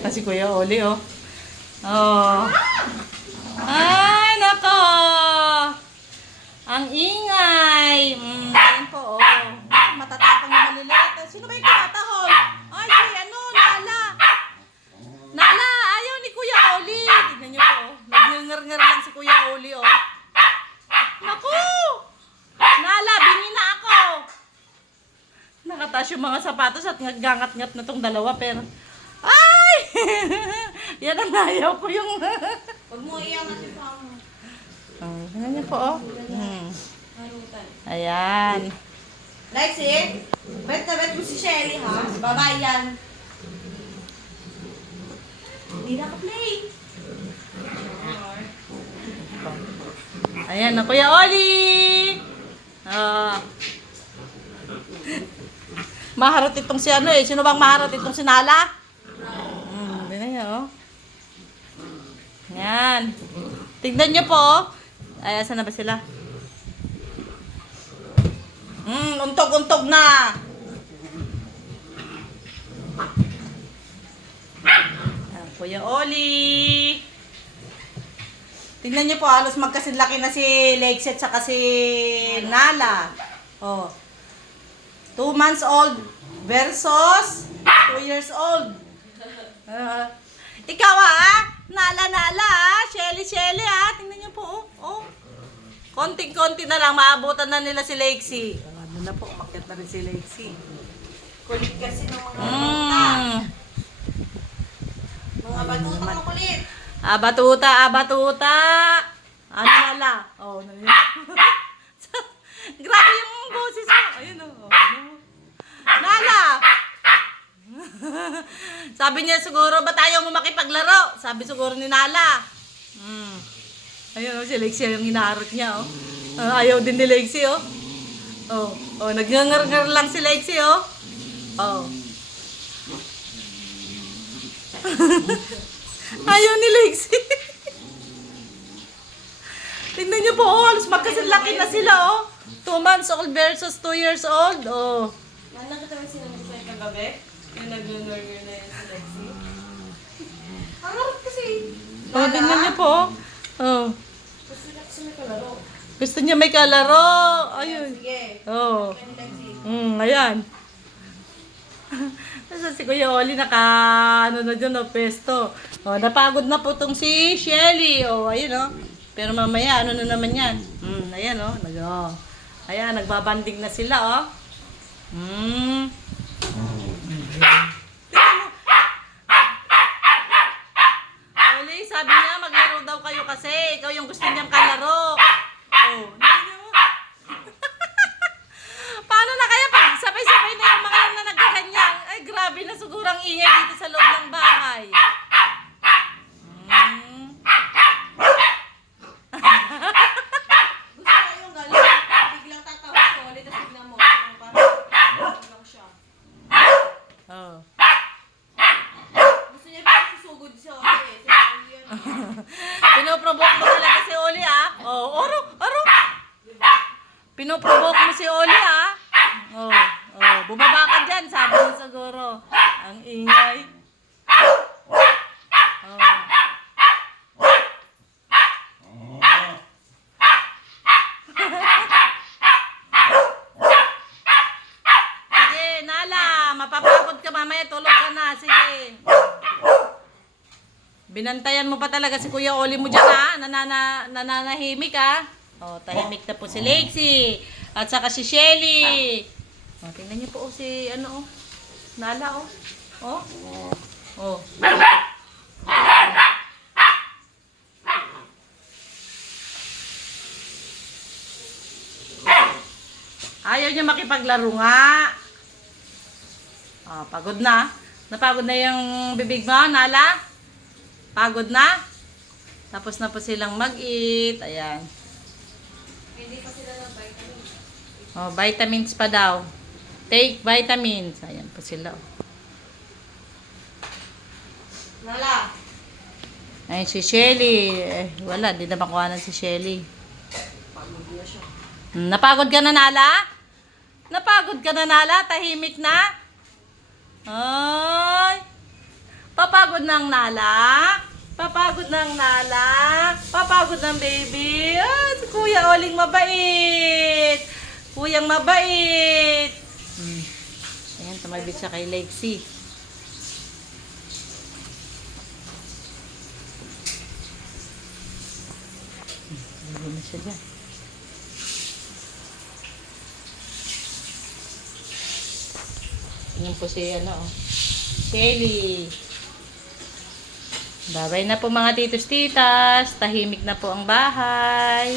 Kasi Kuya Oli, oh. Oh. Ay, nako. Ang ingay. Ayan po, oh. Matatapang na maliliit. Sino ba yung tinatahol? Ay, si Nala. Nala, ayaw ni Kuya Oli. Tignan niyo po, oh. Nag-ngar-ngar lang si Kuya Oli, oh. Naku! Nala, bingi na ako. Nakataas yung mga sapatos at naggangat-ngat na tong dalawa, pero... Ay! Yan ang ayaw ko yung... Huwag mo iyangat yung paa mo. Oh, tingnan niyo po, oh. Ayan. Lexie, bet na bet mo si Shelly, ha? Babae yan. Hindi naka-play. Ayan na, Kuya Oli! Ah. Maharot itong si ano eh. Sino bang maharot itong si Nala? Tingnan niyo, oh. Ayan. Tignan niyo po, oh. Ay, asan na ba sila? Untog-untog na. Ayan, Kuya Oli. Tingnan niyo po, halos magkasinlaki na si Lexet sa si Nala. Oh. 2 months old versus 2 years old. Ikaw Nala Shelly tingnan niyo po, oh. Konting-konti na lang, maabutan na nila si Lexie. Ano na po, umakyat na rin si Lexie. Kulit kasi ng mga batuta. Mga batuta mo kulit. Batuta. Ano Nala? Oh, grabe yung boses mo. Ayun, oh. Nala! Sabi niya siguro, ba't ayaw mo makipaglaro? Sabi siguro ni Nala. Ayun, si Lexie yung hinaharot niya, oh. Ayaw din ni Lexie, oh. Nagngangar-ngar lang si Lexie, oh. Oh. Ayaw ni Lexie. Tingnan niyo po, oh. Halos magkasinlaki na sila, oh. 2 months old versus 2 years old, oh. Nakita mo sila mo sa'yo kagabi? Yung nag-nurger na yan si Lexie. Ang harap kasi. Oh, tingnan niyo po, oh. Gusto may kalaro. Gusto niya may kalaro. Ayun. Sige. Oh. Kaya ni Lexie. Ayan. Nasa si Kuya Oli ano na dyan, pesto. Oh, napagod na po tong si Shelly. Oh, ayun, oh. Pero mamaya, ano na naman yan? Ayan, oh. Ayan, nagbabanding na sila, oh. Oli, sabi niya, maglaro daw kayo kasi. Ikaw yung gusto niyang kalaro. Oh, paano na kaya pag sabay-sabay na yung mga yan na nagkaganyan? Ay, grabe na siguro ang ingay dito sa loob ng bahay. Gusto ko yung galing. Biglang tatawa ko ulit at biglang mo. Parang lang siya. Oh. Gusto niya parang susugod siya. Okay, sige yan. Pinoprovoke mo talaga si Oli, ah. Oh, aro. Pinoprovoke mo si Oli, ah. Oh, bumaba ka dyan, sabi mo siguro. Ang ingay. Oh. Sige, Nala, mapapagod ka mamaya, tulog ka na. Sige. Binantayan mo pa talaga si Kuya Oli mo dyan, ha? Nananahimik, ha? Oh, tahimik na po si Lexie. At saka si Shelly. Oh, tingnan niyo po, si, Nala, oh. Oh. Ayaw niya makipaglaro nga. Oh, pagod na. Napagod na yung bibig mo, Nala? Pagod na? Tapos na po silang mag-eat. Ayan. Hindi pa sila ng vitamin. Oh, vitamins pa daw. Take vitamins. Ayan po sila. Nala. Ayun si Shelly. Wala, di na makuha si Shelly. Pagod na siya. Napagod ka na, Nala? Napagod ka na, Nala? Tahimik na? Ay. Papagod Papagod ng Nala? Papagod ng Nala? Papagod ng baby? Ah, si Kuya Oling mabait. Kuyang mabait. Ayan, tumabit siya kay Lexie. Hindi na siya dyan. Yan po si Shelly. Babay na po mga titos titas. Tahimik na po ang bahay.